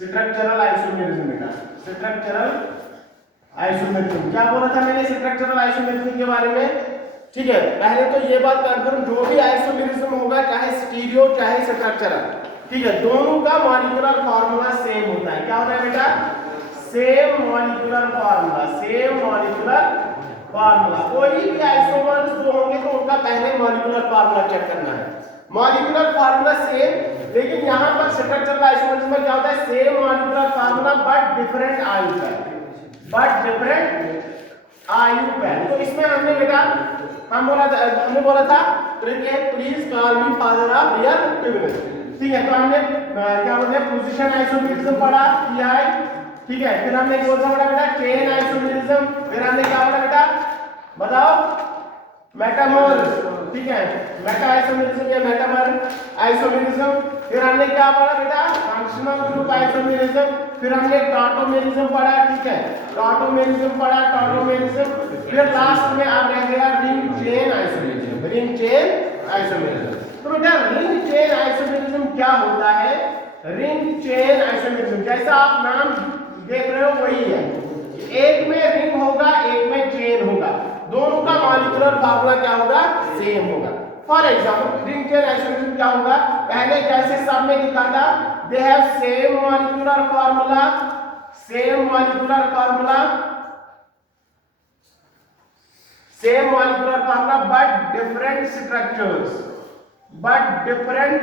Structural isomerism बेटा, structural isomerism. क्या बोला था मैंने स्ट्रक्चरल आइसोमेरिज्म के बारे में? ठीक है, पहले तो ये बात कंफर्म, जो भी आइसोमेरिज्म होगा चाहे स्टीरियो चाहे स्ट्रक्चरल, ठीक है, दोनों का मॉलिक्यूलर फार्मूला सेम होता है। क्या होता है बेटा? Same molecular formula, same molecular formula. कोई भी आइसोमर्स जो होंगे तो उनका पहले मॉलिक्यूलर फार्मूला चेक करना है। मॉलिक्यूलर फार्मूला सेम, लेकिन यहां पर स्ट्रक्चरल आइसोमेरिज्म में क्या होता है? Same molecular formula but different आयु पर, बट डिफरेंट आयु पर। तो इसमें हमने बेटा हमने बोला था please call me father of real universe. ठीक है, तो हमने क्या बोलते हैं पोजीशन आइसोमेरिज्म पढ़ा, पीआई। ठीक है, फिर हमने कौन सा पढ़ा बेटा? Chain isomerism. फिर हमने क्या पढ़ा बेटा? बताओ, मेटामर। ठीक है, मेटा आइसोमेरिज्म या मेटामर आइसोमेरिज्म। फिर हमने क्या पढ़ा बेटा? Functional group isomerism. फिर हमने टॉटोमेरिज्म पढ़ा। ठीक है, टॉटोमेरिज्म पढ़ा, टॉटोमेरिज्म। फिर लास्ट में अब रह गया ring chain isomerism, ring chain isomerism. तो बेटा रिंग चेन आइसोमेरिज्म क्या होता है? रिंग चेन आइसोमेरिज्म जैसा आप नाम देख रहे हो वही है, एक में रिंग होगा एक में चेन होगा, दोनों का मॉलिक्यूलर फार्मूला क्या होगा? सेम होगा। For example ring chain isomerism क्या होगा? पहले जैसे सब में लिखा था, they have same molecular formula, same molecular formula, same molecular formula but different structures, but different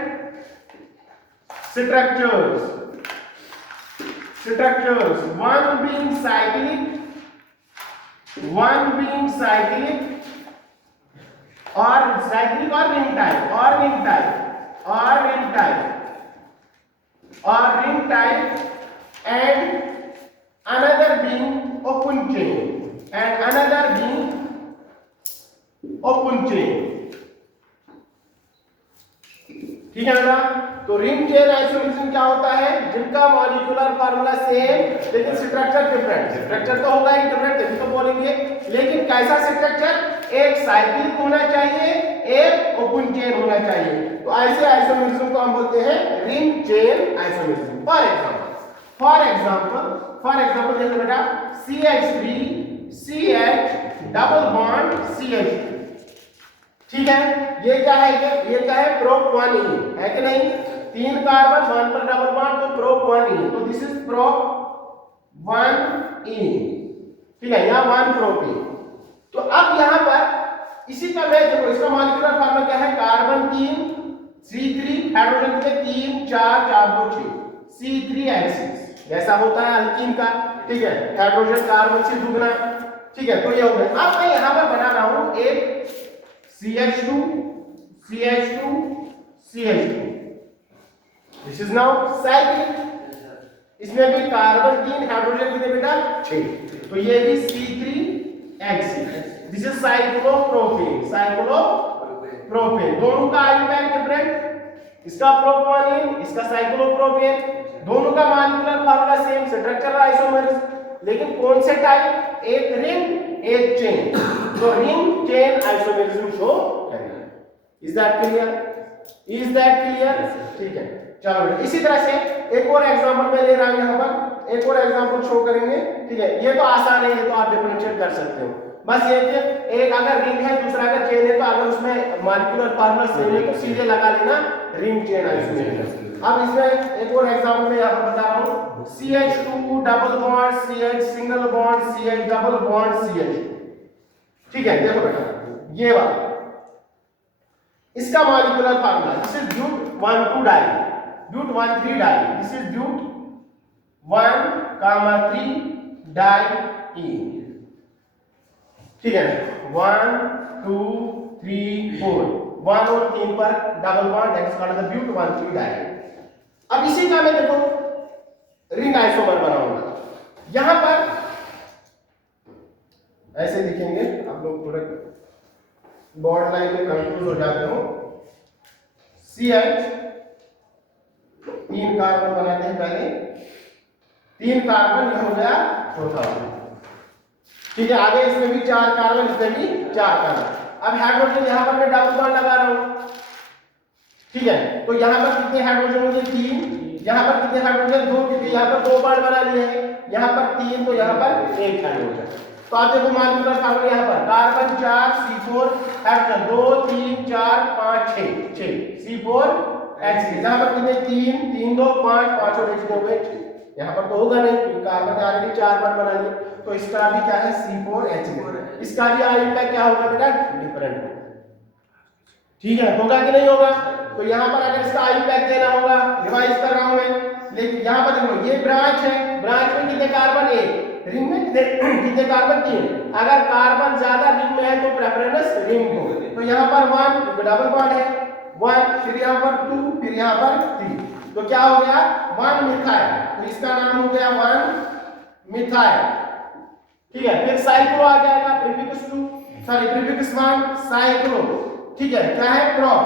structures, structures, one being cyclic, one being cyclic or cyclic or ring type, or ring type, or ring type, or ring type, and another being open chain, and another being open chain. ठीक है ना? तो ring chain isomerism क्या होता है? जिनका molecular formula same लेकिन structure different. Structure तो होगा ही डिफरेंट, तभी तो बोलेंगे, लेकिन कैसा स्ट्रक्चर? एक साइक्लिक होना चाहिए, एक ओपन चेन होना चाहिए। तो ऐसे आइसोमेरिज्म को हम बोलते हैं ring chain isomerism. For example देखो बेटा, CH3 CH double bond CH2। ठीक है, ये क्या है? ये क्या है? प्रोप 1e है कि नहीं? 3 कार्बन 1 पर डबल बॉन्ड, तो प्रोप 1e, तो दिस इज प्रोप 1e। ठीक है, यहां 1 प्रोप e। तो अब यहां पर इसी का मैं देखो, इसका मॉलिक्यूलर फार्मूला क्या है? कार्बन 3 C3, हाइड्रोजन के 3 4 4 2 6 C3H6, जैसा होता है अल्कीन का। ठीक है, हाइड्रोजन कार्बन से दुगना। ठीक है, तो ये हो गया। अब मैं यहां पर बना रहा हूं एक CH2 CH2 CH2, this is now cyclic. इसमें भी कार्बन 3 हाइड्रोजन कितने बेटा? 6, तो ये भी C3H6, this is cyclopropane, cyclopropane. दोनों का आयु बैग डिफरेंट, इसका प्रोपानीन इसका साइक्लोप्रोपेन, दोनों का molecular formula same, structural isomerism, लेकिन कौन से टाइप? एक रिंग एक चेन, तो रिंग चेन आइसोमेरिज्म शो करेगा। Is that clear? Is that clear? ठीक है, चलो बेटा इसी तरह से एक और एग्जांपल मैं ले रहा हूं, यहां पर एक और एग्जांपल शो करेंगे। ठीक है, ये तो आसान है, ये तो आप डिफरेंशिएट कर सकते हो। बस ये कि एक अगर रिंग है दूसरा अगर चेन है, तो अगर उसमें मॉलिक्यूलर फार्मूला सेम है तो सीधे लगा लेना रिंग चेन आइसोमेरिज्म। अब इसमें एक और एग्जांपल मैं यहां पर बता रहा हूं, CH2 double bond CH single bond CH double bond CH। ठीक है, देखो बेटा ये वाला, इसका molecular formula, this is but 1,2 di, but 1,3 di, this is but 1,3 di E। ठीक है, 1 2 3 4, 1 और 3 पर double bond, that is called the but 1,3 di. अब इसी का मैं देखो रिंग आइसोमर बनाऊंगा। यहां पर ऐसे दिखेंगे, आप लोग थोड़े बॉर्डर लाइन में कंफ्यूज हो जाते हो। CH 3 कार्बन बनाते हैं पहले, 3 कार्बन यह हो गया चौथा। ठीक है, आगे इसमें भी 4 कार्बन, इसमें भी 4 कार्बन। अब हाइड्रोजन यहां पर मैं डबल बॉन्ड लगा रहा हूं। ठीक है, तो यहां पर कितने हाइड्रोजन होंगे? 3 यहाँ पर कितने हाइड्रोजन, 2, क्योंकि यहाँ पर 2 बॉन्ड बना लिए हैं, यहाँ पर 3, तो यहाँ पर 1 हाइड्रोजन। तो आप देखो मॉलिक्यूलर फार्मूला यहाँ पर कार्बन 4 C4 हाइड्रोजन 2 3 4 5 6 C4H3, जहाँ पर कितने 3 3 2 5 5 और H2 हुए, यहाँ पर तो होगा नहीं क्योंकि कार्बन ने ऑलरेडी 4 बॉन्ड बना लिए, तो इसका भी क्या है C4H3, इसका भी आई पैक क्या होगा बेटा डिफरेंट होगा। ठीक है, होगा कि नहीं होगा? तो यहाँ पर अगर इसका आई पैक देना होगा, रिवाइज कर रहा हूं मैं, लेकिन यहाँ पर देखो ये ब्रांच है, ब्रांच में कितने कार्बन, 1, रिंग में कितने कार्बन, 3, अगर कार्बन ज्यादा रिंग में है तो प्रेफरेंस रिंग को, तो यहाँ पर 1 डबल बॉन्ड है 1, फिर यहाँ पर 2, फिर यहाँ पर 3, तो क्या हो गया 1 मिथाइल, तो इसका नाम हो गया 1 मिथाइल। ठीक है, फिर साइक्लो आ जाएगा, प्रीफिक्स 2 सॉरी प्रीफिक्स 1 साइक्लो। ठीक है, क्या है प्रॉप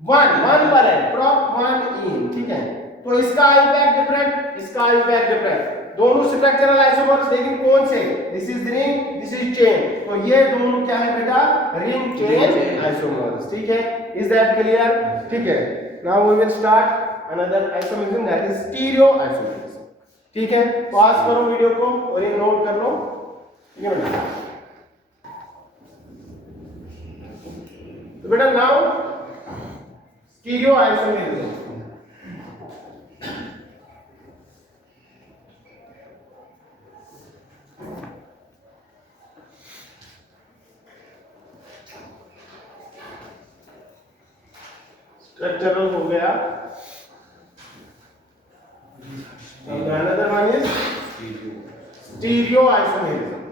1 पर है, प्रॉप 1 इन। ठीक है, तो इसका आई पैक डिफरेंट, इसका आई पैक डिफरेंट, दोनों स्ट्रक्चरल आइसोमर्स, लेकिन कौन से, this is ring this is chain, तो ये दोनों क्या है बेटा रिंग चेन आइसोमर्स। ठीक है, इज दैट क्लियर? ठीक है, now we will start another isomerism that is stereo isomerism. ठीक है, पॉज करो वीडियो को और ये नोट कर लो। ठीक है बेटा, तो बेटा नाउ स्टीरियो आइसोमरिज्म, स्ट्रक्चरल हो गया, another one is stereo isomerism,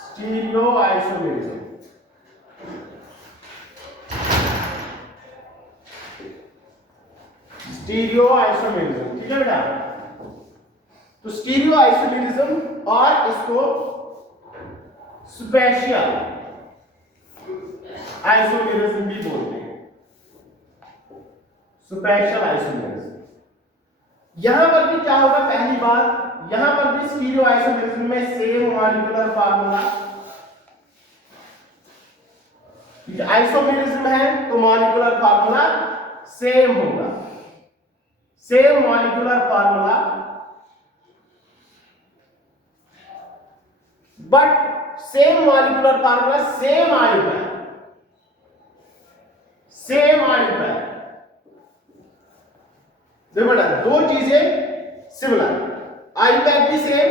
stereo isomerism। Stereo isomerism, ठीक है बेटा, तो स्टीरियो आइसोमेरिज्म और इसको स्पेशल आइसोमेरिज्म भी बोलते हैं, स्पेशल आइसोमेरिज्म। यहां पर भी क्या होगा, पहली बात यहां पर भी स्टीरियो आइसोमेरिज्म में सेम मॉलिक्यूलर फार्मूला, आइसोमेरिज्म है तो मॉलिक्यूलर फार्मूला सेम होगा, same molecular formula, but same molecular formula same I pack, same I pack. देखो बेटा, दो चीजें सिमिलर, आई पैक भी सेम,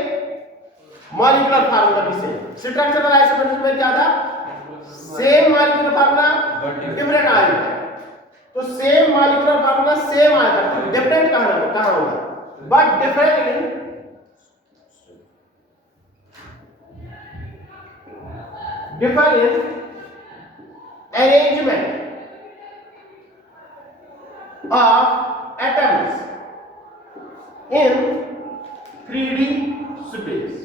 मॉलिक्यूलर फार्मूला भी सेम। स्ट्रक्चरल आइसोमेरिज्म में क्या था, same molecular formula different I pack, तो सेम मॉलिक्यूलर फार्मूला सेम आई पैक, डिफरेंट कहां होगा, but different in arrangement of atoms in 3D space,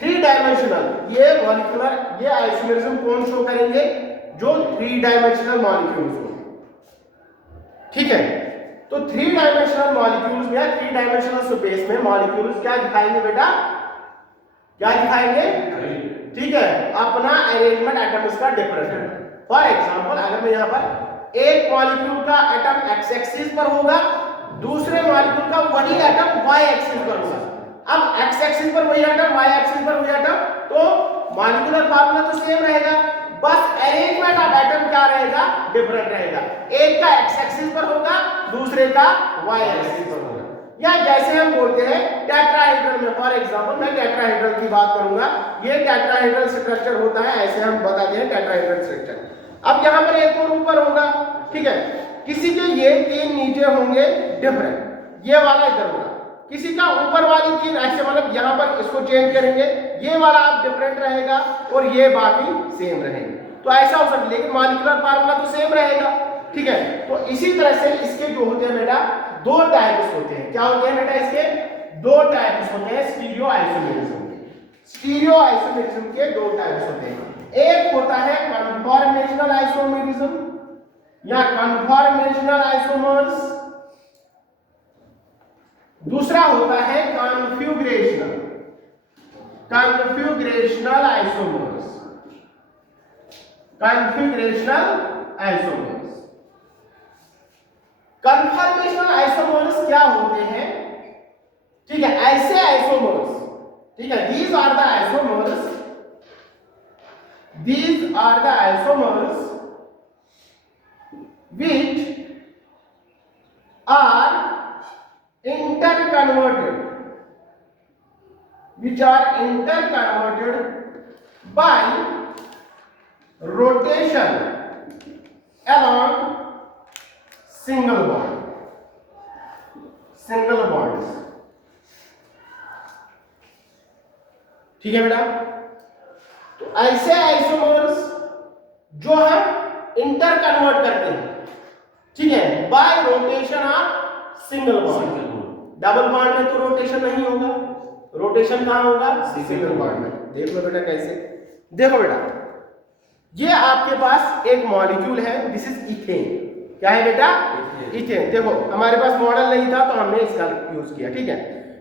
3 dimensional. ये मॉलिक्यूलर, ये आइसोमेरिज्म कौन शो करेंगे, जो 3 डायमेंशनल मॉलिक्यूल्स हो। ठीक है, तो 3 डायमेंशनल मॉलिक्यूल्स में, 3 डायमेंशनल स्पेस में मॉलिक्यूल्स क्या दिखाएंगे बेटा, क्या दिखाएंगे, ठीक है, अपना अरेंजमेंट एटम्स का डिफरेंट है। फॉर एग्जांपल, अगर मैं यहां पर एक मॉलिक्यूल का एटम एक्स एक्सिस पर होगा, दूसरे मॉलिक्यूल का वही एटम वाई एक्सिस पर होगा। अब एक्स एक्सिस पर वही एटम, वाई एक्सिस पर वही एटम, तो मॉलिक्यूलर फार्मूला तो सेम रहेगा, बस अरेंजमेंट ऑफ एटम क्या रहेगा, डिफरेंट रहेगा। एक का एक्स एक्सिस पर होगा, दूसरे का वाई एक्सिस पर होगा। या जैसे हम बोलते हैं टेट्राहेड्रल में, फॉर एग्जांपल मैं टेट्राहेड्रल की बात करूंगा, ये टेट्राहेड्रल स्ट्रक्चर होता है, ऐसे हम बताते हैं टेट्राहेड्रल स्ट्रक्चर। अब यहां पर एक और ऊपर होगा, ठीक है, किसी के ये 3 नीचे होंगे डिफरेंट, ये वाला इधर होगा, किसी का ऊपर वाली 3 ऐसे, मतलब यहां पर इसको चेंज करेंगे, ये वाला अब डिफरेंट रहेगा और ये बाकी सेम रहेंगे, तो ऐसा हो सकता है, लेकिन मॉलिक्यूलर फार्मूला तो सेम रहेगा। ठीक है, तो इसी तरह से इसके जो होते हैं बेटा 2 टाइप्स होते हैं, क्या होते हैं बेटा, इसके 2 टाइप्स होते हैं स्टीरियो आइसोमेरिज्म के। स्टीरियो आइसोमेरिज्म के 2 टाइप्स होते हैं, एक होता है कन्फॉर्मेशनल आइसोमेरिज्म या कन्फॉर्मेशनल आइसोमर्स, दूसरा होता है configurational, configurational isomers, configurational isomers. Conformational isomers क्या होते हैं? ठीक है, ऐसे आइसोमर्स, ठीक है, these are the isomers which are interconverted by rotation along single bonds. ठीक है बेटा, तो ऐसे आइसोमर्स जो हम इंटर कन्वर्ट करते हैं, ठीक है, bye rotation of single bond. Double bond में तो रोटेशन नहीं होगा, रोटेशन कहां होगा? सिंगल बॉन्ड में। देख लो बेटा कैसे, देखो बेटा, ये आपके पास एक मॉलिक्यूल है, दिस इज इथेन। क्या है बेटा? इथेन। देखो हमारे पास मॉडल नहीं था तो हमने इसका यूज किया, ठीक है।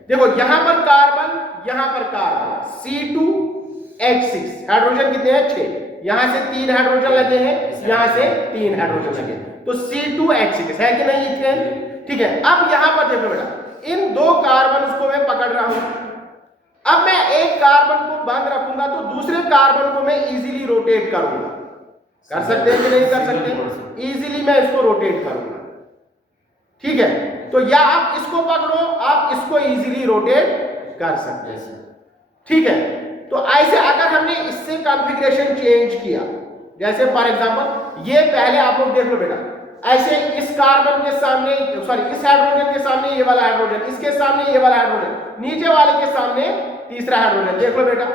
देखो यहां पर कार्बन, यहां पर कार्बन, C2H6, हाइड्रोजन कितने हैं? 6। यहां से 3 हाइड्रोजन लगे हैं, यहां से 3 हाइड्रोजन लगे, तो C2H6 है कि नहीं इथेन? ठीक है। अब यहां पर देखो बेटा, इन 2 कार्बन को मैं पकड़ रहा हूं। अब मैं एक कार्बन को बंद रखूंगा तो दूसरे कार्बन को मैं इजीली रोटेट करूंगा। कर सकते हैं कि नहीं कर सकते? इजीली मैं इसको रोटेट करूंगा, ठीक है। तो या आप इसको पकड़ो, आप इसको इजीली रोटेट कर सकते हैं, ठीक है। तो ऐसे अगर हमने इससे कॉन्फ़िगरेशन चेंज किया, जैसे फॉर एग्जांपल ये पहले आप लोग देख लो बेटा, ऐसे इस कार्बन के सामने, सॉरी इस हाइड्रोजन के सामने ये वाला हाइड्रोजन, इसके सामने ये वाला हाइड्रोजन, नीचे वाले के सामने तीसरा हाइड्रोजन। देख लो बेटा,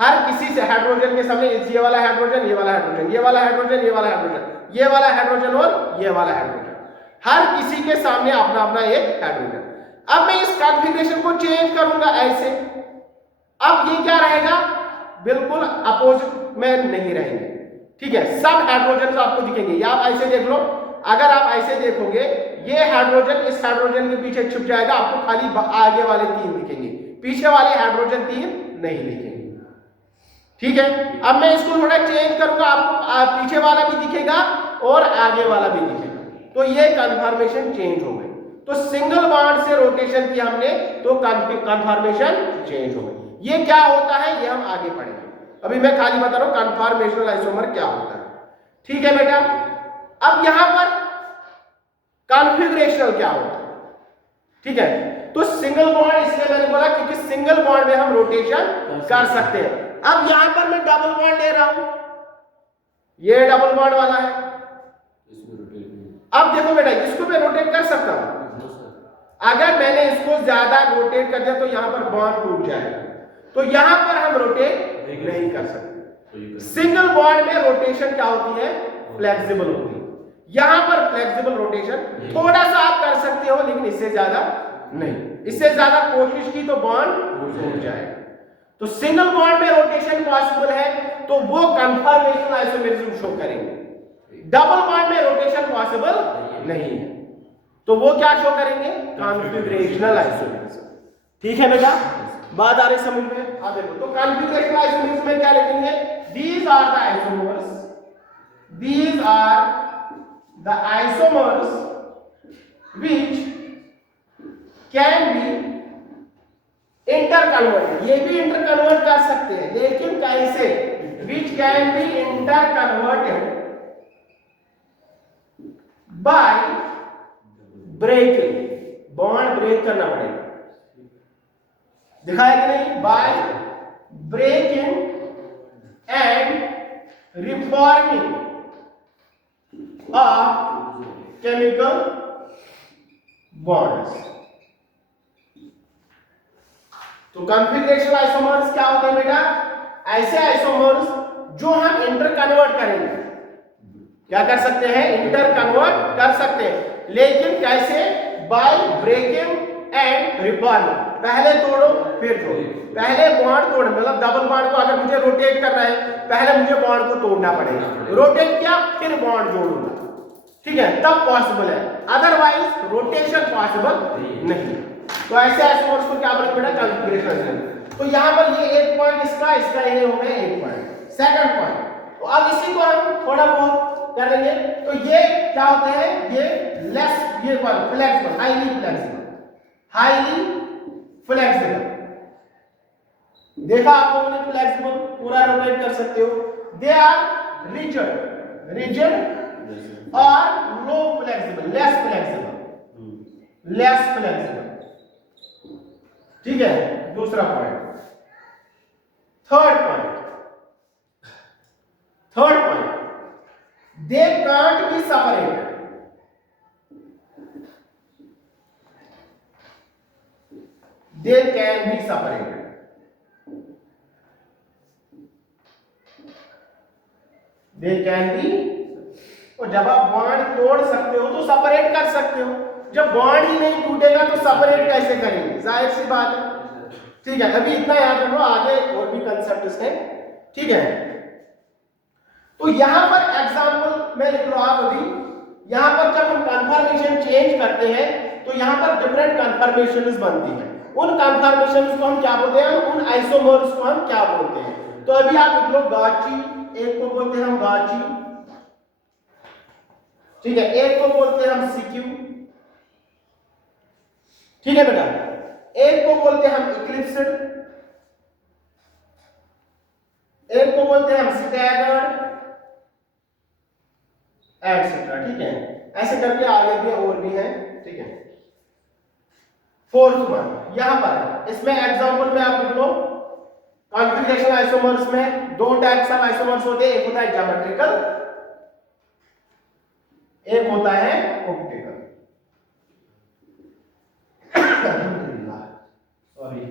हर किसी से हाइड्रोजन के सामने ये वाला हाइड्रोजन, ये वाला हाइड्रोजन, ये वाला हाइड्रोजन, ये वाला हाइड्रोजन, ये वाला हाइड्रोजन और ये वाला हाइड्रोजन, हर किसी के सामने अपना अपना एक हाइड्रोजन। अब मैं इस कॉन्फ़िगरेशन को चेंज करूंगा ऐसे, अब ये क्या रहेगा? बिल्कुल अपोजिट में नहीं रहेंगे, ठीक है। सब हाइड्रोजन आपको दिखेंगे, या आप ऐसे देख लो, अगर आप ऐसे देखोगे ये हाइड्रोजन इस हाइड्रोजन के पीछे छुप जाएगा, आपको खाली आगे वाले 3 दिखेंगे, पीछे वाले हाइड्रोजन 3 नहीं दिखेंगे, ठीक है। अब मैं इसको थोड़ा चेंज करूंगा, आपको पीछे वाला भी दिखेगा और आगे वाला भी दिखेगा, तो ये कन्फर्मेशन चेंज हो गई। तो सिंगल बॉन्ड से रोटेशन की हमने, तो कन्फर्मेशन चेंज हो गई। ये क्या होता है ये हम आगे पढ़ेंगे, अभी मैं खाली बता रहा हूं कन्फर्मेशनल आइसोमर क्या होता है, ठीक है बेटा। अब यहां पर कॉन्फ़िगरेशनल क्या होता है, ठीक है। तो सिंगल बॉन्ड इसलिए मैंने बोला क्योंकि सिंगल बॉन्ड में हम रोटेशन कर सकते हैं। अब यहां पर मैं डबल बॉन्ड ले रहा हूं, ये डबल बॉन्ड वाला है, अब देखो बेटा इसको मैं रोटेट कर सकता हूं। अगर मैंने इसको ज्यादा रोटेट कर दिया तो यहां पर बॉन्ड टूट जाएगा, तो यहां पर हम रोटेट नहीं कर सकते। सिंगल बॉन्ड में रोटेशन क्या होती है? फ्लेक्सिबल होती है। यहां पर फ्लेक्सिबल रोटेशन थोड़ा सा आप कर सकते हो, लेकिन इससे ज्यादा नहीं, इससे ज्यादा कोशिश की तो बॉन्ड टूट जाएगा। तो सिंगल बॉन्ड में रोटेशन पॉसिबल है तो वो कन्फर्मेशनल आइसोमेरिज्म शो करेंगे। डबल बॉन्ड में रोटेशन पॉसिबल नहीं है तो वो क्या शो करेंगे? कॉन्फिगरेशनल आइसोमेरिज्म, ठीक है बेटा, बात आ रही समझ में? हाँ देखो, तो कॉन्फिगरेशनल आइसोमेरिज्म में क्या लिखेंगे? These are the isomers which can be interconverted। ये भी इंटरकन्वर्ट कर सकते हैं, लेकिन कैसे? Which can be interconverted by breaking, bond break करना पड़ेगा, दिखाया कि नहीं? By breaking and reforming of chemical bonds. तो कॉन्फिगरेशनल आइसोमर्स क्या होते हैं बेटा? ऐसे आइसोमर्स जो हम इंटरकन्वर्ट करेंगे, क्या कर सकते हैं? इंटरकन्वर्ट कर सकते हैं, लेकिन कैसे? By breaking and reforming. पहले तोड़ो फिर जोड़ो, पहले बॉन्ड तोड़ो, मतलब डबल बॉन्ड को अगर मुझे रोटेट करना है पहले मुझे बॉन्ड को तोड़ना पड़ेगा, रोटेट किया फिर बॉन्ड जोड़ूंगा, ठीक है, तब पॉसिबल है, अदरवाइज रोटेशन पॉसिबल नहीं। तो ऐसे आइसोमर्स को क्या बोलेंगे बेटा? कॉन्फिगरेशनल। तो यहां पर ये एक पॉइंट इसका ये हो गया एक पॉइंट। सेकंड पॉइंट, तो अब इसी को हम थोड़ा बहुत करेंगे। तो ये क्या होते हैं? ये लेस, ये flexible, flexible, highly flexible, highly flexible. देखा आप लोगों ने फ्लेक्सिबल, पूरा रोटेट कर सकते हो। दे आर रिजिड, रिजिड और low flexible, less flexible, less flexible. ठीक है, दूसरा point. Third point, third point, they can't be separated, they can be separated, they can be। और जब आप बॉन्ड तोड़ सकते हो तो सेपरेट कर सकते हो, जब बॉन्ड ही नहीं टूटेगा तो सेपरेट कैसे करेंगे, जाहिर सी बात है। ठीक है, अभी इतना याद रखो, आगे और भी कंसेप्ट हैं। ठीक है, तो यहां पर एग्जांपल मैं लिख रहा हूं अभी। यहां पर जब हम कन्फर्मेशन चेंज करते हैं तो यहां पर डिफरेंट कन्फर्मेशंस बनती हैं। उन कन्फर्मेशंस को हम क्या बोलते हैं, उन आइसोमर्स को हम क्या बोलते हैं। तो अभी आप लिख लो गाची, एक को बोलते हैं हम गाची, ठीक है, एक को बोलते हैं हम सीक्यू, ठीक है बेटा, एक को बोलते हैं हम इक्लिप्स्ड, एक को बोलते हैं हम स्टैगर्ड, एटसेट्रा। ठीक है, ऐसे करके आगे भी और भी है। ठीक है, फोर्थ वन यहां पर, इसमें एग्जांपल में आप लिख लो, कॉन्फ़िगरेशन आइसोमर्स में दो टाइप्स ऑफ आइसोमर्स होते हैं, एक होता है ज्योमेट्रिकल, एक होता है ऑप्टिकल। सॉरी,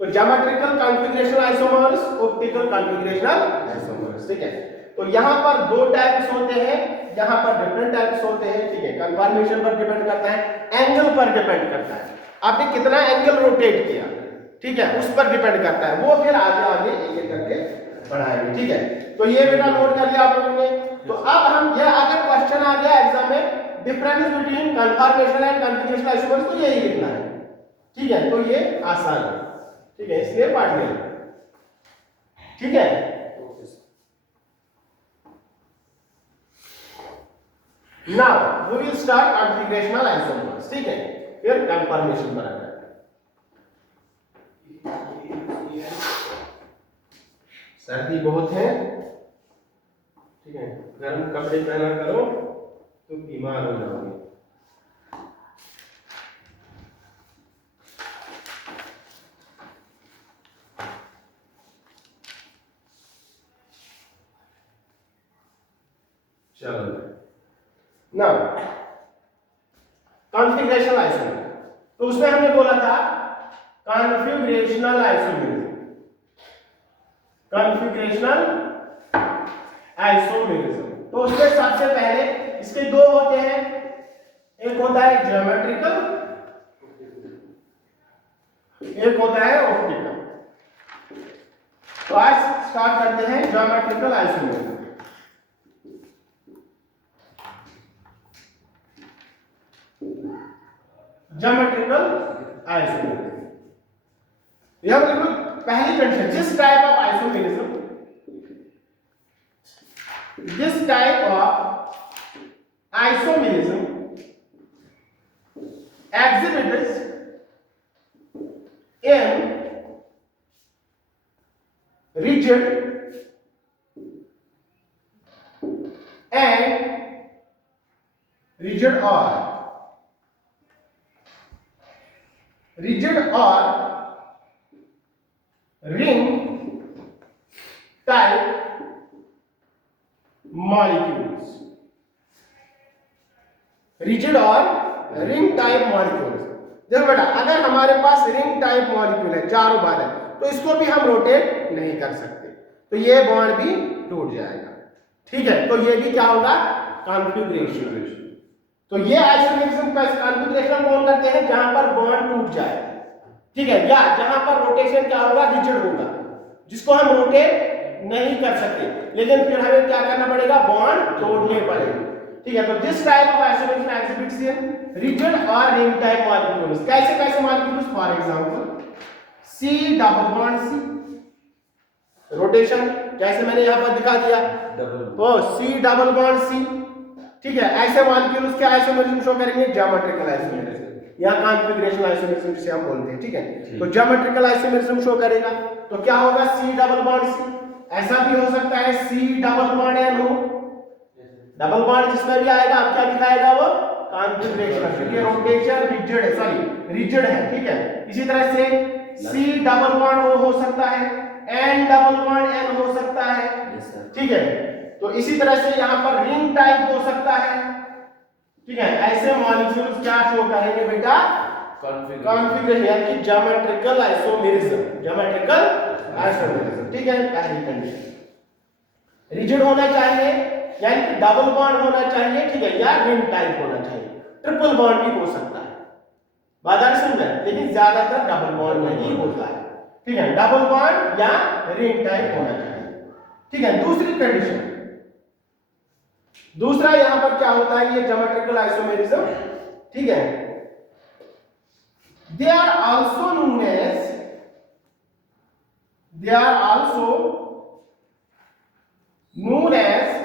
तो geometrical configuration isomers, optical configurational isomers. ठीक है, तो यहां पर दो टाइप्स होते हैं, यहां पर डिफरेंट टाइप्स होते हैं। ठीक है, कन्फर्मेशन पर डिपेंड करता है, एंगल पर डिपेंड करता है, आपने कितना एंगल रोटेट किया, ठीक है, उस पर डिपेंड करता है। वो फिर आगे आगे एक एक करके बढ़ाएंगे। ठीक है, तो ये बेटा नोट कर लिया आप लोगों ने। तो अब हम ये अगर क्वेश्चन आ गया एग्जाम में, difference between conformation and configuration isomers, तो यही लिखना है। ठीक है, तो ये आसान है। ठीक है, इसलिए पढ़ लेना। ठीक है, now we will start configurational isomers. ठीक है, फिर कन्फर्मेशन पर आता है। सर्दी बहुत है, ठीक है, गर्म कपड़े पहना करो तो बीमार हो जाओगे। चलो, नाउ कॉन्फ़िगरेशनल आइसोमर, तो उसमें हमने बोला था कॉन्फ़िगरेशनल आइसोमर, कॉन्फ़िगरेशनल आइसोमेरिज्म। तो उसमें सबसे पहले इसके दो होते हैं, एक होता है ज्योमेट्रिकल, एक होता है ऑप्टिकल। तो आज स्टार्ट करते हैं ज्योमेट्रिकल आइसोमेरिज्म। ज्योमेट्रिकल आइसोमेरिज्म, यह बिल्कुल पहली कंडीशन, जिस type of isomerism, this type of isomerism exhibits in rigid and rigid or ring type molecules, rigid और रिंग टाइप मॉलिक्यूल्स। देखो बेटा, अगर हमारे पास रिंग टाइप मॉलिक्यूल है, चारों बार है, तो इसको भी हम रोटेट नहीं कर सकते, तो ये बॉन्ड भी टूट जाएगा। ठीक है, तो ये भी क्या होगा, कॉन्फ़िगरेशन। तो ये आइसोमेरिज्म का कॉन्फ़िगरेशन कौन करते हैं, जहां पर बॉन्ड टूट जाए। ठीक है, या जहां पर रोटेशन क्या होगा, रिजिड होगा, जिसको हम रोटेट नहीं कर सकते, लेकिन फिर हमें क्या करना पड़ेगा, बॉन्ड तोड़ने पड़ेंगे। ठीक है, तो this type of isomerism exhibits in rigid और रिंग टाइप मॉलिक्यूल्स। कैसे कैसे molecules, for example C double bond C, rotation जैसे मैंने यहां पर दिखा दिया, तो सी डबल बॉन्ड सी। ठीक है, ऐसे मॉलिक्यूल्स के आइसोमेरिज्म शो करेंगे ज्योमेट्रिकल आइसोमेरिज्म या कॉन्फिगरेशन आइसोमेरिज्म जिसे हम बोलते हैं। ठीक है, तो ज्योमेट्रिकल आइसोमेरिज्म शो करेगा तो क्या होगा, C डबल बॉन्ड C, ऐसा भी हो सकता है C डबल बॉन्ड N हो, डबल बॉन्ड जिसमें भी आएगा आप क्या दिखाएगा वो कॉन्फिगरेशन, क्योंकि रोटेशन रिजिड है, सॉरी रिजिड है। ठीक है, इसी तरह से C डबल बॉन्ड O हो सकता है, N डबल बॉन्ड N हो सकता है। ठीक है, तो इसी तरह से यहाँ पर रिंग टाइप हो सकता है। ठीक है, ऐसे मॉलिक्यूल्स क्या शो करेंगे बेटा, कॉन्फिगरेशन यानी ज्योमेट्रिकल आइसोमेरिज्म, ज्योमेट्रिकल आइसोमेरिज्म। ठीक है, पहली कंडीशन रिजिड होना चाहिए यानी कि डबल बॉन्ड होना चाहिए। ठीक है, या रिंग टाइप होना चाहिए, ट्रिपल बॉन्ड भी हो सकता है, बात आ रही समझ में, लेकिन ज्यादातर डबल बॉन्ड नहीं होता है। ठीक है, डबल बॉन्ड या रिंग टाइप होना चाहिए। ठीक है, दूसरी कंडीशन, दूसरा यहां पर क्या होता है, ये ज्योमेट्रिकल आइसोमेरिज्म। ठीक है, they are also known as, they are also known as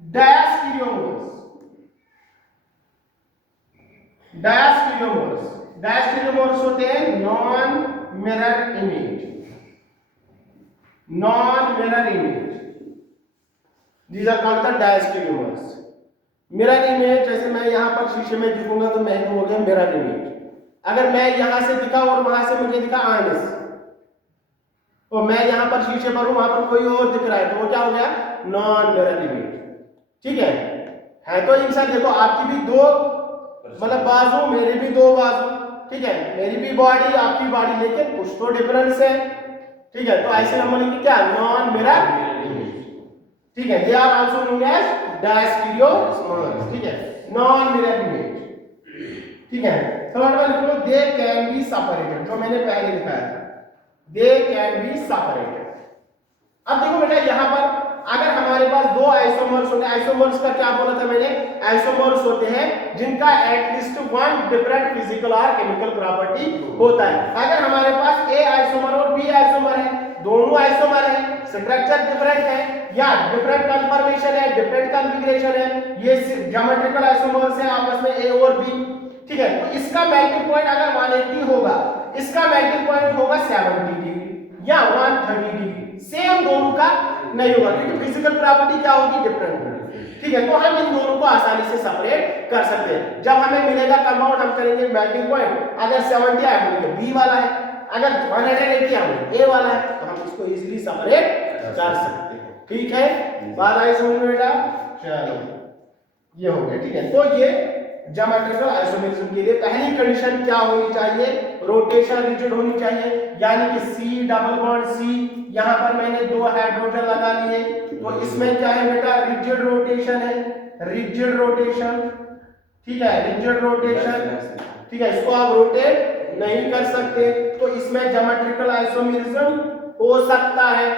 diastereomers, diastereomers, diastereomers होते हैं non mirror image, non mirror image, these are called the diastereomers। Mirror image, जैसे मैं यहां पर शीशे में दिखूंगा तो मैं हो गया मिरर इमेज, अगर मैं यहां से दिखा और वहां से मुझे दिखा आईने से, तो मैं यहां पर शीशे पर हूं वहां पर कोई और दिख रहा है तो वो क्या हो गया, नॉन मिरर इमेज। ठीक है तो इंसान देखो आपकी भी दो मतलब बाजू, मेरी भी दो बाजू, ठीक है, मेरी भी बॉडी आपकी बॉडी, लेकिन कुछ तो डिफरेंस है। ठीक है, तो ऐसे हम बोलेंगे क्या, नॉन मिरर इमेज। ठीक है, they are also known as diastereomers. ठीक है, नॉन मिरर इमेज। ठीक है, थर्ड वाला लिख लो, दे कैन बी सेपरेटेड, जो मैंने पहले लिखाया था, दे कैन बी सेपरेटेड। अब देखो बेटा यहां पर अगर हमारे पास दो आइसोमर्स होते हैं, आइसोमर्स का क्या बोला था मैंने, आइसोमर्स होते हैं जिनका एटलीस्ट वन डिफरेंट फिजिकल और केमिकल प्रॉपर्टी होता है। अगर हमारे पास ए आइसोमर और बी आइसोमर है, दोनों आइसोमर है, स्ट्रक्चर डिफरेंट है या डिफरेंट कन्फर्मेशन है, डिफरेंट कॉन्फ़िगरेशन है, ये ज्योमेट्रिकल आइसोमर्स है आपस में ए और बी। ठीक है, तो इसका मेल्टिंग पॉइंट अगर 180 होगा, इसका मेल्टिंग पॉइंट होगा 70 डिग्री या 130 डिग्री, सेम दोनों का नहीं होगा क्योंकि फिजिकल प्रॉपर्टी क्या होगी, डिफरेंट होगी। ठीक है, तो हम इन दोनों को आसानी से सेपरेट कर सकते हैं। जब हमें मिलेगा कंपाउंड हम करेंगे मेल्टिंग पॉइंट, अगर 70 आया तो बी वाला है, अगर 180 आया ए वाला है, तो हम इसको इजीली सेपरेट कर सकते हैं। ठीक है, बात आई समझ में बेटा, चलो ये हो गया। ठीक है, तो ये ज्योमेट्रिकल आइसोमेरिज्म के लिए पहली कंडीशन क्या होनी चाहिए, रोटेशन रिजिड होनी चाहिए, यानी कि C डबल बॉन्ड C, यहां पर मैंने दो हाइड्रोजन लगा लिए तो इसमें क्या है बेटा, रिजिड रोटेशन है, रिजिड रोटेशन। ठीक है, रिजिड रोटेशन। ठीक है, इसको आप रोटेट नहीं कर सकते, तो इसमें ज्योमेट्रिकल आइसोमेरिज्म हो सकता है।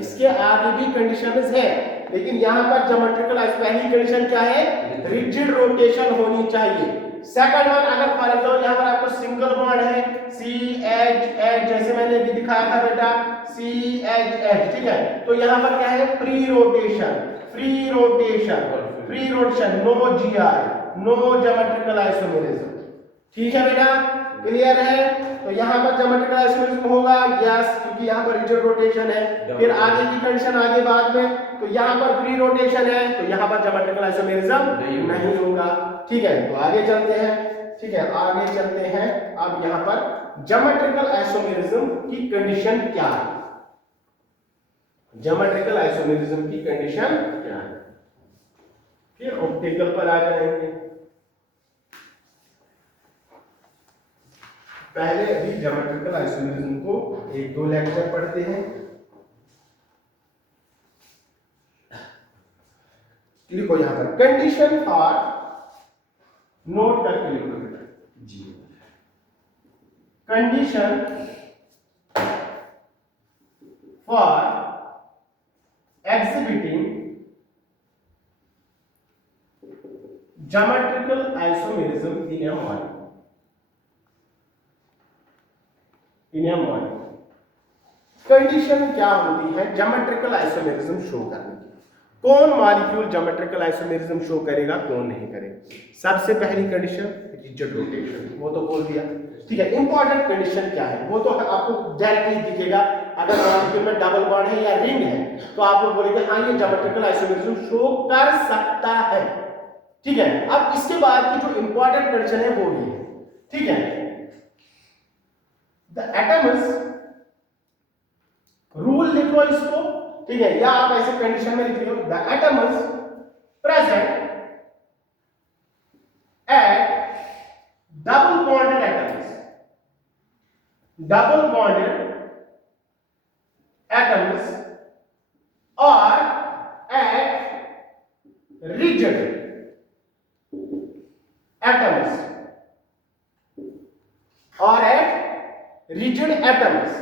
इसके आगे भी कंडीशंस है, लेकिन यहां पर ज्योमेट्रिकल पहली कंडीशन क्या है, रिजिड रोटेशन होनी चाहिए। सेकंड वन, अगर फॉर एग्जांपल यहां पर आपको सिंगल बॉन्ड है CH, जैसे मैंने अभी दिखाया था बेटा CH, ठीक है, तो यहां पर क्या है, free rotation, free rotation, free rotation, no GI, no geometrical isomerism. ठीक है बेटा, क्लियर है, तो यहां पर ज्योमेट्रिकल आइसोमेरिज्म होगा, यस, क्योंकि यहां पर रिजिड रोटेशन है। फिर आगे की कंडीशन आगे बाद में, तो यहां पर फ्री रोटेशन है तो यहां पर ज्योमेट्रिकल आइसोमेरिज्म नहीं होगा। ठीक है, तो आगे चलते हैं। ठीक है, आगे चलते हैं। अब यहां पर ज्योमेट्रिकल आइसोमेरिज्म की कंडीशन क्या है, ज्योमेट्रिकल आइसोमेरिज्म की कंडीशन क्या है, फिर ऑप्टिकल पर आ जाएंगे। पहले अभी ज्योमेट्रिकल आइसोमेरिज्म को एक दो लेक्चर पढ़ते हैं। लिखो यहां पर कंडीशन फॉर, नोट करके लिखो बेटा जी, condition for exhibiting geometrical isomerism in a model, in a model. Condition क्या होती है ज्योमेट्रिकल आइसोमेरिज्म शो करने की, कौन मॉलिक्यूल ज्योमेट्रिकल आइसोमेरिज्म शो करेगा, कौन नहीं करेगा। सबसे पहली कंडीशन रिजिड रोटेशन, वो तो बोल दिया। ठीक है, इंपॉर्टेंट कंडीशन क्या है वो तो आपको डायरेक्टली दिखेगा। अगर मॉलिक्यूल में डबल बॉन्ड है या रिंग है तो आप लोग बोलेंगे हाँ ये ज्योमेट्रिकल आइसोमेरिज्म शो कर सकता है। ठीक है, अब इसके बाद की जो इंपॉर्टेंट कंडीशन है वो ये है। ठीक है, द एटम्स, रूल लिख लो इसको। ठीक है, या आप ऐसे कंडीशन में लिख लो, the atoms present at double bonded atoms, double bonded atoms or at rigid atoms or at rigid atoms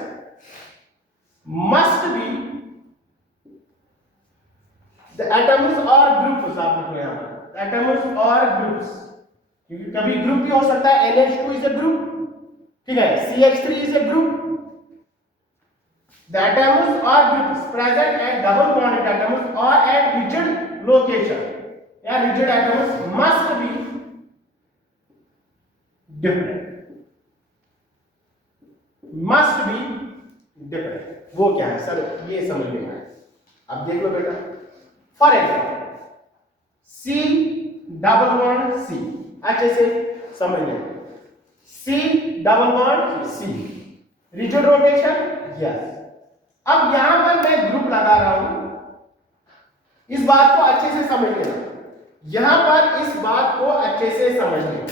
must be the atoms or groups, आप लिखो यहां पर atoms or groups, क्योंकि कभी ग्रुप भी हो सकता है। NH2 इज अ ग्रुप, ठीक है, CH3 is a group. The atoms or groups present at double bonded atoms or at rigid location या rigid atoms must be different, must be different। वो क्या है सर, ये समझ में आए। अब देख लो बेटा, for example C double bond C, अच्छे से समझ लें, C double bond C, rigid rotation, yes. अब यहां पर मैं ग्रुप लगा रहा हूं, इस बात को अच्छे से समझ लेना, यहां पर इस बात को अच्छे से समझ लेना।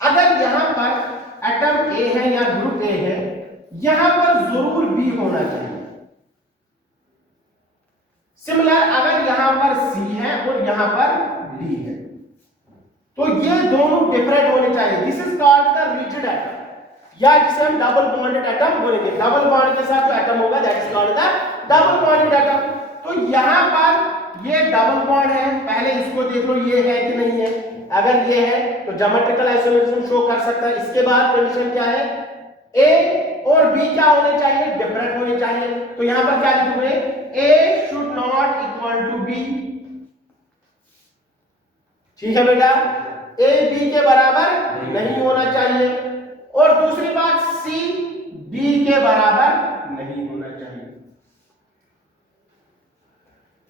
अगर यहां पर एटम ए है या ग्रुप ए है, यहां पर जरूर बी होना चाहिए। सिमिलर अगर यहां पर सी है और यहां पर डी है तो ये दोनों डिफरेंट होने चाहिए। This is called the rigid atom, या जिसे हम डबल बॉन्डेड एटम बोलेंगे। डबल बॉन्ड के साथ जो एटम होगा that is called the double bonded atom. तो यहां पर ये डबल बॉन्ड है, पहले इसको देख लो ये है कि नहीं है। अगर ये है तो ज्योमेट्रिकल आइसोमेरिज्म शो कर सकता है। इसके बाद कंडीशन क्या है, ए और बी क्या होने चाहिए, डिफरेंट होने चाहिए। तो यहां पर क्या लिखोगे, A should not equal to B. ठीक है बेटा, ए बी के बराबर नहीं होना चाहिए, और दूसरी बात सी डी के बराबर नहीं होना चाहिए।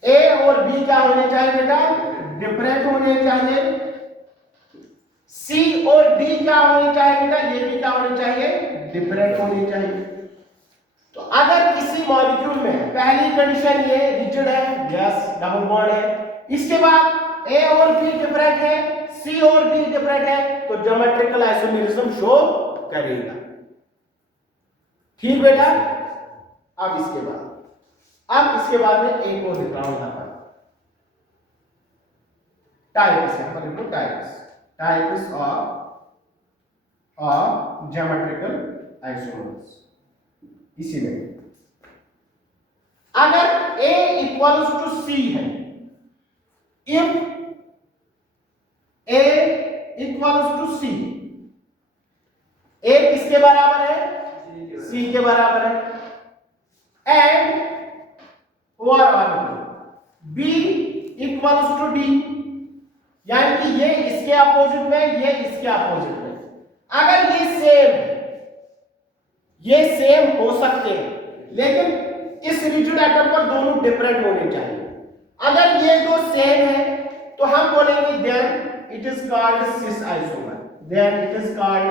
ए और बी क्या होने चाहिए बेटा, डिफरेंट होने चाहिए। सी और डी क्या होने चाहिए बेटा, ये भी क्या होने चाहिए, डिफरेंट होने चाहिए। तो अगर किसी मॉलिक्यूल में पहली कंडीशन ये रिजिड है, यस डबल बॉन्ड है, इसके बाद ए और बी डिफरेंट है, सी और डी डिफरेंट है, तो ज्योमेट्रिकल आइसोमेरिज्म शो करेगा। ठीक बेटा, अब इसके बाद में एक और लिख रहा हूं यहां पर, टाइप्स है, लिख लो टाइप्स ऑफ ज्योमेट्रिकल आइसोमर्स। इसी में अगर A इक्वल्स टू C है, if A equals to C, A किसके बराबर है, C के बराबर है, and B equals to D, यानी कि ये इसके अपोजिट में, ये इसके अपोजिट में। अगर ये सेम हो सकते हैं, लेकिन इस रिजिड एटम पर दोनों डिफरेंट होने चाहिए। अगर ये दो सेम है तो हम बोलेंगे then it is called cis isomer, then it is called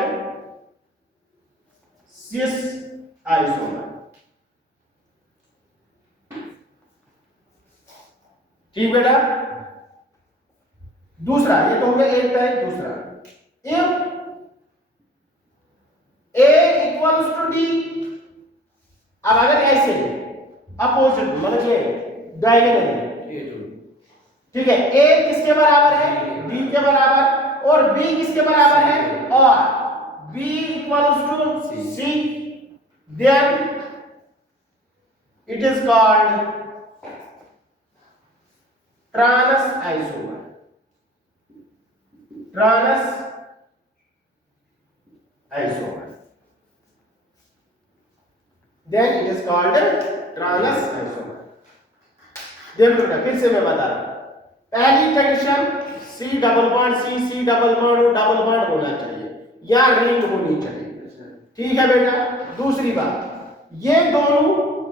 cis isomer. ठीक बेटा, दूसरा ये तो हो गया एक टाइप। दूसरा, if A equals to D, अब अगर ऐसे अपोजिट मतलब ये डायगोनली, ठीक है, A किसके बराबर है, D के बराबर, और B किसके बराबर है, और B equals to C, then it is called trans isomer. Trans isomer, then it is called trans isomer. देखो बेटा फिर से मैं बता रहा हूं, पहली condition C double bond C double bond और डबल बॉन्ड होना चाहिए या रिंग होनी चाहिए, ठीक है बेटा। दूसरी बात, ये दोनों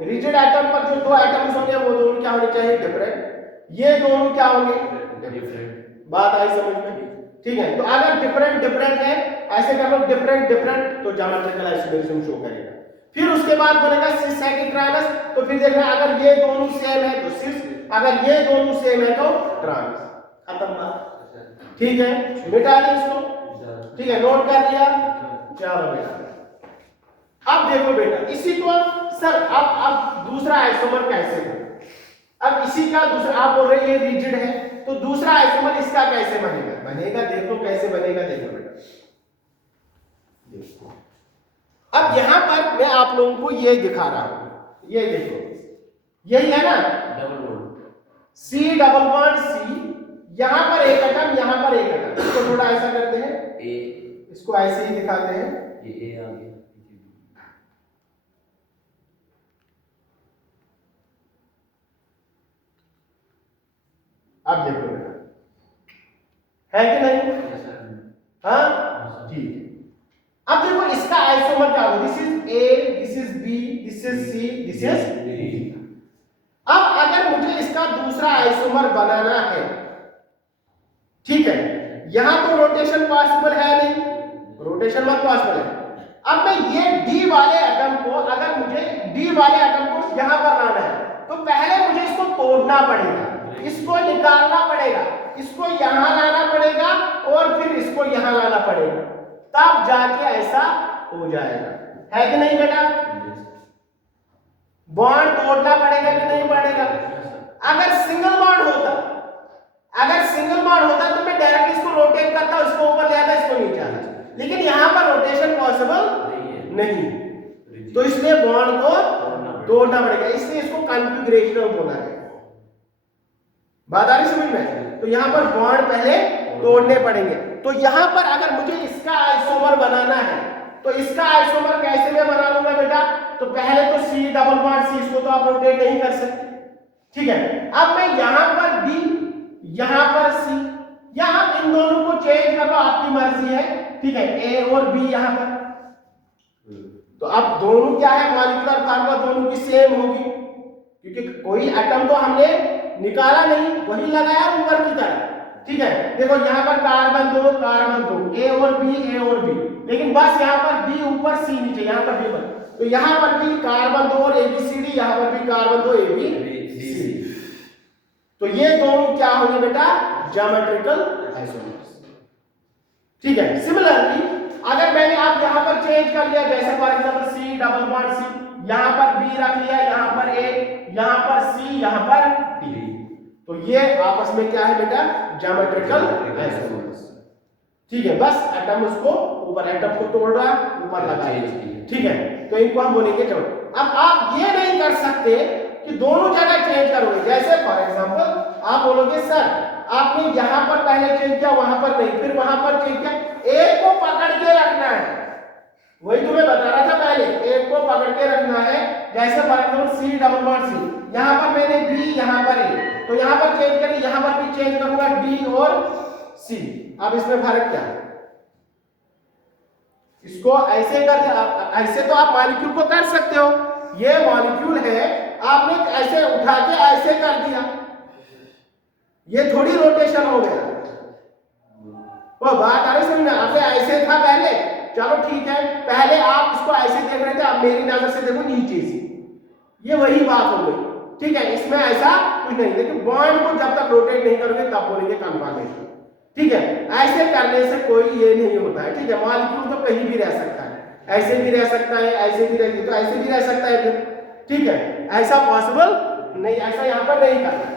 रिजिड एटम पर जो दो एटम्स होंगे वो दोनों क्या होने चाहिए, डिफरेंट। ये दोनों क्या होंगे, डिफरेंट। बात आई समझ में, ठीक है। तो अगर डिफरेंट डिफरेंट है, ऐसे कर लो डिफरेंट डिफरेंट, तो ज्योमेट्रिकल आइसोमेरिज्म शो करेगा। फिर उसके बाद बोलेगा सिस सेकंड ट्रांस, तो फिर देखना अगर ये दोनों सेम है तो सिस, अगर ये दोनों सेम है तो ट्रांस। खत्म बात, ठीक है। मिटा दी इसको, ठीक है, नोट कर लिया। चलो बेटा अब देखो बेटा इसी को सर अब दूसरा आइसोमर कैसे बनेगा। अब इसी का दूसरा आप बोल रहे ये रिजिड है, तो दूसरा आइसोमर इसका कैसे बनेगा देखो कैसे बनेगा, देखो बेटा देखो। अब यहां पर मैं आप लोगों को ये दिखा रहा हूं, ये देखो यही है ना double bond C double bond C, यहां पर एक एटम यहां पर एक एटम, इसको थोड़ा ऐसा करते हैं ए, इसको ऐसे ही दिखाते हैं, ये ए आ गया। अब देखो बेटा है कि नहीं, हाँ ठीक है। अब देखो इसका आइसोमर क्या होगा, this is A, this is B, this is C, this is D. अब अगर मुझे इसका दूसरा आइसोमर बनाना है, ठीक है, यहां तो रोटेशन पॉसिबल है नहीं, रोटेशन मत पॉसिबल है। अब मैं ये डी वाले एटम को, अगर मुझे डी वाले एटम को यहां पर लाना है तो पहले मुझे इसको तोड़ना पड़ेगा, इसको निकालना पड़ेगा, इसको यहां लाना पड़ेगा और फिर इसको यहां लाना पड़ेगा, तब जाके ऐसा हो जाएगा, है कि नहीं बेटा। बॉन्ड तोड़ना पड़ेगा कि नहीं पड़ेगा। अगर सिंगल बॉन्ड होता, अगर सिंगल बॉन्ड होता तो मैं डायरेक्टली इसको रोटेट करता, इसको ऊपर ले आता, इसको नीचे आता, लेकिन यहां पर रोटेशन पॉसिबल नहीं, तो इसलिए बॉन्ड को तोड़ना पड़ेगा, इसलिए इसको कॉन्फ़िगरेशनल बोला है। बात आ रही समझ में। तो यहां पर बॉन्ड पहले तोड़ने पड़ेंगे। तो यहां पर अगर मुझे इसका आइसोमर बनाना है तो इसका आइसोमर कैसे मैं बना लूंगा बेटा, तो पहले तो सी डबल बॉन्ड सी, इसको तो आप रोटेट नहीं कर सकते, ठीक है। अब मैं यहां पर डी, यहां पर सी, या आप इन दोनों को चेंज कर लो, आपकी मर्जी है, ठीक है, ए और बी यहां पर। तो अब दोनों क्या है, मॉलिक्यूलर फार्मूला दोनों की सेम होगी, क्योंकि कोई एटम तो हमने निकाला नहीं, वही लगाया ऊपर की तरफ, ठीक है। देखो यहाँ पर कार्बन दो, ए और बी, लेकिन बस यहाँ पर बी ऊपर सी नीचे, यहाँ पर बी पर, तो यहाँ पर भी कार्बन दो और ABCD, यहाँ पर भी कार्बन दो ABCD। तो ये दोनों क्या होंगे बेटा, ज्योमेट्रिकल आइसोमर्स, ठीक है। सिमिलरली अगर मैंने आप यहाँ पर चेंज कर लिया, जैसे for example C double bond C, यहाँ पर बी रख लिया, यहाँ पर ए, यहाँ पर सी, यहाँ पर डी, तो ये आपस में क्या है बेटा, ज्योमेट्रिकल आइसोमर्स, ठीक है। बस एटम उसको ऊपर, एटम को तोड़ रहा, ऊपर लगा, ठीक है, तो इनको हम बोलेंगे चलो। अब आप ये नहीं कर सकते कि दोनों जगह चेंज करोगे, जैसे फॉर एग्जांपल आप बोलोगे सर आपने यहां पर पहले चेंज किया, वहां पर नहीं, फिर वहां पर चेंज किया, एक को पकड़ के रखना है, वही तुम्हें बता रहा था पहले, एक को पकड़ के रखना है। जैसे for example C double bond C, यहां पर मैंने बी, यहां पर ए, तो यहां पर चेंज करें, यहां पर भी चेंज करूंगा डी और सी। अब इसमें फर्क क्या है, इसको ऐसे कर, ऐसे तो आप मॉलिक्यूल को कर सकते हो, ये मॉलिक्यूल है, आपने ऐसे उठा के ऐसे कर दिया, ये थोड़ी रोटेशन हो गया। वो बात आ रही समझ में, आपने ऐसे था पहले, चलो ठीक है, पहले आप इसको ऐसे देख रहे थे, अब मेरी नजर से देखो नीचे से, ये वही बात हो गई, ठीक है। इसमें ऐसा कुछ नहीं, लेकिन बॉन्ड को जब तक रोटेट नहीं करोगे तब बोलेंगे कन्फर्मेशन, ठीक है। ऐसे करने से कोई ये नहीं होता है, ठीक है। मॉलिक्यूल तो कहीं भी रह सकता है, ऐसे भी रह सकता है, ऐसे भी रह, तो ऐसे भी रह सकता है फिर, ठीक है। ऐसा पॉसिबल नहीं, ऐसा यहाँ पर नहीं करना,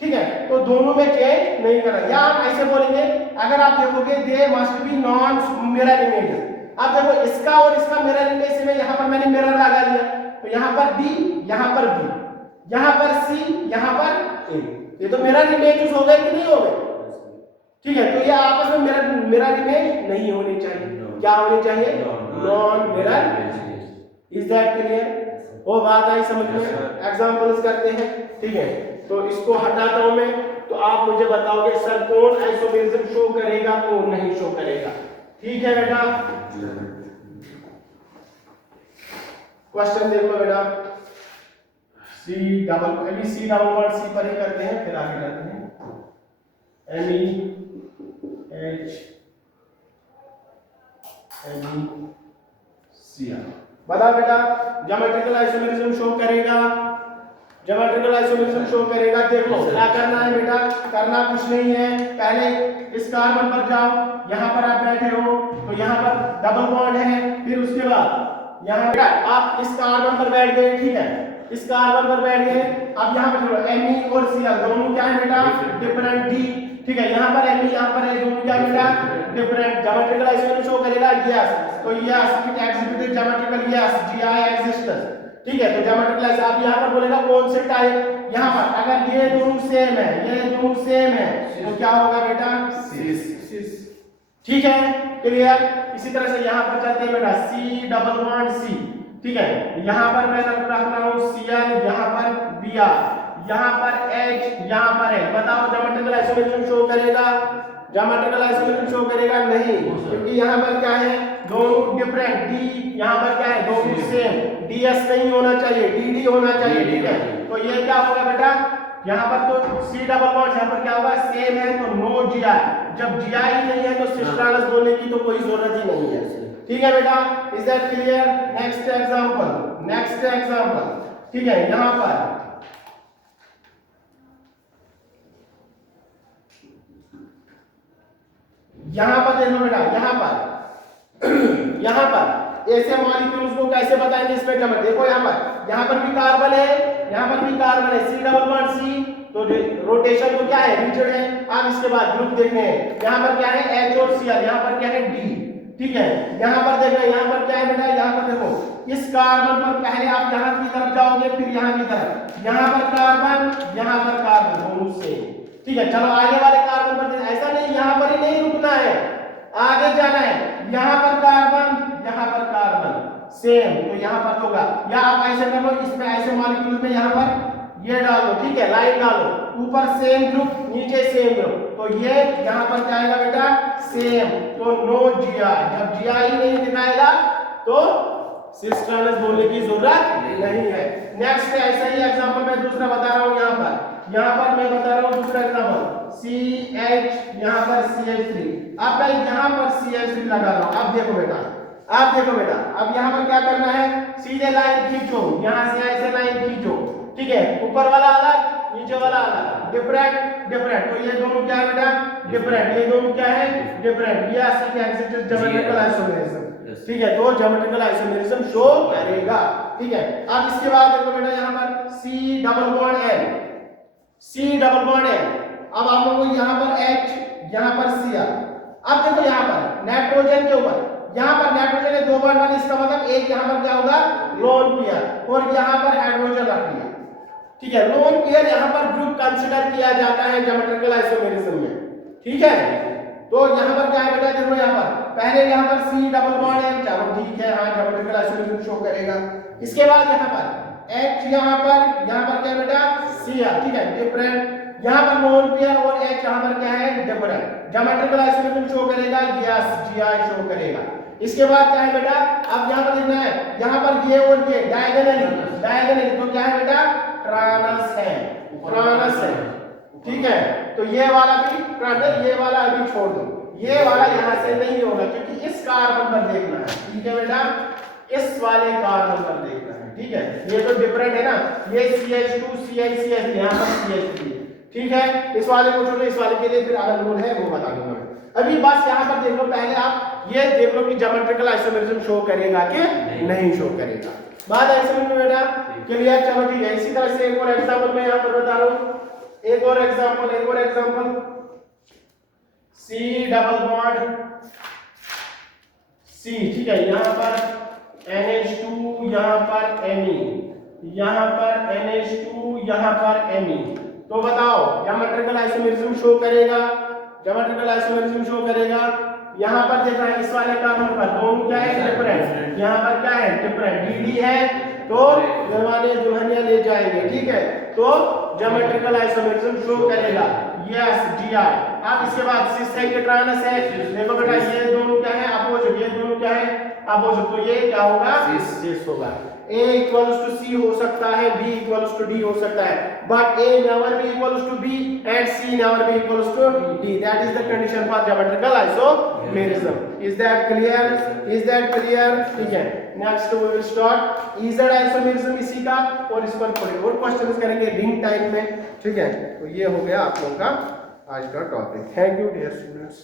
ठीक है। तो दोनों में चेंज नहीं करना, या आप ऐसे बोलेंगे, अगर आप देखोगे they must be non mirror images. अब देखो इसका और इसका मिरर इमेज में यहाँ पर मैंने मिरर लगा दिया, तो यहाँ पर डी, यहाँ पर बी, यहाँ पर सी, यहाँ पर ए, ये तो मिरर इमेजेस हो गए कि नहीं हो गए, ठीक है। तो ये आपस में मिरर इमेज नहीं होनी चाहिए, क्या होनी चाहिए, non mirror. Is that clear? वो बात आई समझ में? एग्जांपल्स करते हैं, ठीक है। तो इसको हटाता हूं मैं, तो आप मुझे बताओगे सर कौन आइसोमेरिज्म शो करेगा कौन नहीं शो करेगा। ठीक है बेटा, क्वेश्चन देख लो बेटा। सी डबल अभी सी डबल वर्ड सी पर ही करते हैं, फिर आगे जाते हैं। MEHMECR बता बेटा, ज्योमेट्रिकल आइसोमेरिज्म शो करेगा, ज्योमेट्रिकल आइसोमेरिज्म शो करेगा। देखो क्या करना है बेटा, करना कुछ नहीं है, पहले इस कार्बन पर जाओ, यहां पर आप बैठे हो तो यहां पर डबल बॉन्ड है, फिर उसके बाद यहां बेटा आप इस कार्बन पर बैठ गए, ठीक है, इस कार्बन पर बैठ गए। अब यहां पर चलो Me और Cl दोनों क्या है बेटा, डिफरेंट डी, ठीक है। यहां पर Me यहां पर है, दोनों क्या बेटा, डिफरेंट। ज्योमेट्रिकल आइसोमेरिज्म शो करेगा यस, तो yes it exhibited geometrical yes GI existence, ठीक है। तो ज्योमेट्रिकल आप यहां पर बोलेगा कौन से टाइप, यहां पर अगर ये दोनों सेम है, ये दोनों सेम है, तो क्या होगा बेटा, सिस, ठीक है, क्लियर। इसी तरह से यहां पर चलते हैं बेटा, C डबल बॉन्ड C, ठीक है। यहां पर मैं रख रहा हूं Cl, यहां पर Br, यहां पर H, यहां पर है। बताओ ज्योमेट्रिकल आइसोमेरिज्म शो करेगा, ज्योमेट्रिकल आइसोमेरिज्म शो करेगा नहीं, क्योंकि यहां पर क्या है, दोनों डिफरेंट। D यहां पर क्या है, दोनों सेम, DS नहीं होना चाहिए, DD होना चाहिए, ठीक है। तो ये क्या होगा बेटा, यहां पर तो C डबल बॉन्ड, यहां पर क्या होगा, सेम है, तो नो GI। जब GI नहीं है तो सिस्टर्नस बोलने की तो कोई जरूरत ही नहीं है, ठीक है बेटा। Is that clear? Next example, next example, ठीक है। यहां पर देखो बेटा, यहां पर ऐसे मॉलिक्यूल्स को कैसे बताएंगे स्पेक्ट्रम में। देखो यहां पर भी कार्बन है, यहां पर भी कार्बन है, C डबल बॉन्ड C, तो रोटेशन तो क्या है, रिजिड है। अब इसके बाद ग्रुप देखने हैं, यहां पर क्या है, H और Cl, यहां पर क्या है, D, ठीक है। यहां पर देख रहे हैं, यहां पर क्या है बेटा, यहां पर देखो इस कार्बन पर पहले आप यहां की तरफ जाओगे, फिर यहां की तरफ, यहां पर कार्बन दोनों से, ठीक है। चलो आगे वाले कार्बन पर, ऐसा नहीं यहां पर ही नहीं रुकना है, आगे जाना है। यहां पर कार्बन सेम, तो यहां पर होगा, या आप ऐसे कर लो, इसमें ऐसे मॉलिक्यूल में यहां पर ये डालो, ठीक है, लाइन डालो, ऊपर सेम ग्रुप नीचे सेम ग्रुप, तो ये यहां पर क्या आएगा बेटा, सेम, तो नो GI। जब GI ही नहीं दिखाएगा तो सिस्टर्नस बोलने की जरूरत नहीं है। नेक्स्ट ऐसा ही एग्जांपल मैं दूसरा बता रहा हूं, यहां पर मैं बता रहा हूं दूसरा एग्जांपल, CH, यहां पर CH3। अब मैं यहां पर CH3 लगा रहा हूं। अब देखो बेटा, अब यहां पर क्या करना है, सीधे लाइन खींचो, यहां से ऐसे लाइन खींचो, ठीक है। ऊपर वाला अलग, नीचे वाला अलग, डिफरेंट, तो ये दोनों क्या है बेटा, डिफरेंट, ये दोनों क्या है, डिफरेंट। ये आसिक एक्सिस्टेंस ज्योमेट्रिकल आइसोमेरिज्म, ठीक है, तो ज्योमेट्रिकल आइसोमेरिज्म शो करेगा, ठीक है। अब इसके बाद देखो बेटा, यहां पर C डबल बॉन्ड N, अब आप लोगों को यहां पर H, यहां पर Cl। अब देखो यहां पर नाइट्रोजन के ऊपर, यहां पर नाइट्रोजन है, दो बॉन्ड वाले, इसका मतलब एक यहां पर क्या होगा, लोन पेयर, और यहां पर हाइड्रोजन रख लिया, ठीक है। लोन पेयर यहां पर ग्रुप कंसीडर किया जाता है ज्योमेट्रिकल आइसोमेरिज्म में, ठीक है। तो यहां पर क्या है बेटा, देखो यहां पर पहले यहां पर C डबल बॉन्ड N, चलो ठीक है, हां ज्योमेट्रिकल आइसोमेरिज्म शो करेगा। इसके बाद यहां पर H, यहां पर क्या बेटा, Cl, ठीक है, डिफरेंट। यहां पर लोन पेयर और H यहां पर क्या है, डिफरेंट। ज्योमेट्रिकल आइसोमेरिज्म शो करेगा यस, GI शो करेगा। इसके बाद क्या है बेटा, अब यहां पर देखना है, यहां पर ये और ये डायगोनली, तो क्या है बेटा, ट्रांस है, ठीक है। तो ये वाला भी ट्रांस, ये वाला अभी छोड़ दो, ये वाला यहां से नहीं होगा, क्योंकि इस कार्बन पर देखना है, ठीक है बेटा, इस वाले कार्बन पर देखना है, ठीक है। ये तो डिफरेंट है ना, ये CH2 CH3, यहां पर CH3, ठीक है। इस वाले को छोड़ो, इस वाले के लिए फिर अलग रूल है, वो बता दूंगा मैं। अभी बस यहां पर देख लो, पहले आप ये देख लो कि ज्योमेट्रिकल आइसोमेरिज्म शो करेगा कि नहीं शो करेगा। बात ऐसे में बेटा क्लियर, चलो ठीक है। इसी तरह से एक और एग्जांपल मैं यहां पर बता रहा हूं, एक और example, C double bond C, ठीक है। यहां पर NH2, यहां पर Me, यहां पर NH2, यहां पर Me, तो बताओ ज्योमेट्रिकल आइसोमेरिज्म शो करेगा, यहां पर देखना है, इस वाले कार्बन पर दोनों क्या है, डिफरेंट, यहां पर क्या है, डिफरेंट, DD है, तो दिलवाने दुल्हनिया ले जाएंगे, ठीक है। तो ज्योमेट्रिकल आइसोमेरिज्म शो करेगा, यस जी आर। अब इसके बाद सिस है कि ट्रायनस है, देखो बेटा ये दोनों क्या है अपोजिट, ये दोनों क्या है अपोजिट, तो ये क्या होगा सिस होगा। A equals to C हो सकता है, B equals to D हो सकता है, but A never be equals to B and C never be equals to D. That is the condition for geometrical isomerism. Is that clear? Is that clear? ठीक है। Next we will start Z isomerism इसी का, और इस पर थोड़े और questions करेंगे रिंग टाइप में, ठीक है। तो ये हो गया आप लोगों का आज का topic. Thank you dear students.